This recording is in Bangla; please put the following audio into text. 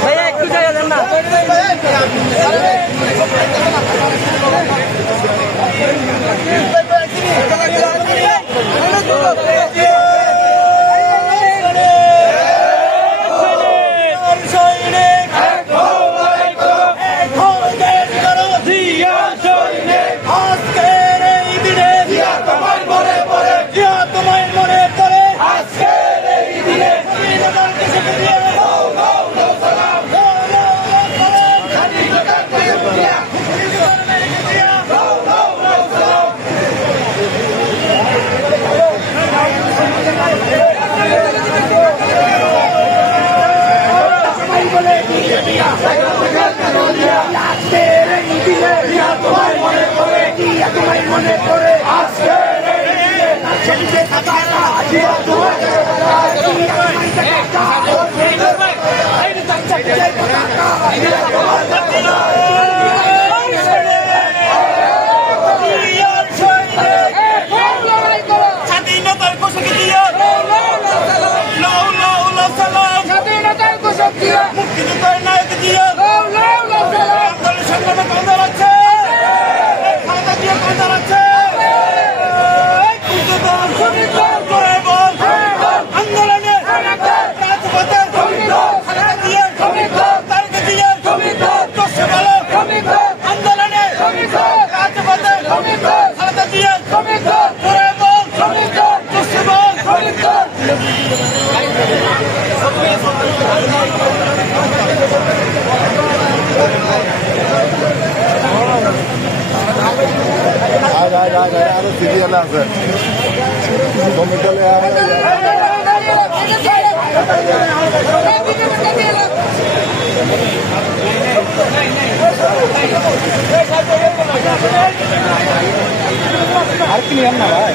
ভাইয়া একটু জায়গা দেন না। মনে করে আজকে স্বাধীনতার পোশাকে দিয়ে মুক্তিযুদ্ধের নায়ক দিয়ে আন্দোলন সংগ্রামে কম দাঁড়াচ্ছে খাতা দিয়ে কম দাঁড়াচ্ছে আন্দোলনে রাজপথে আন্দোলনে রাজপথে খাতা দিয়ে আরো সিরিয়াল আছে আর কি নিয়ম না ভাই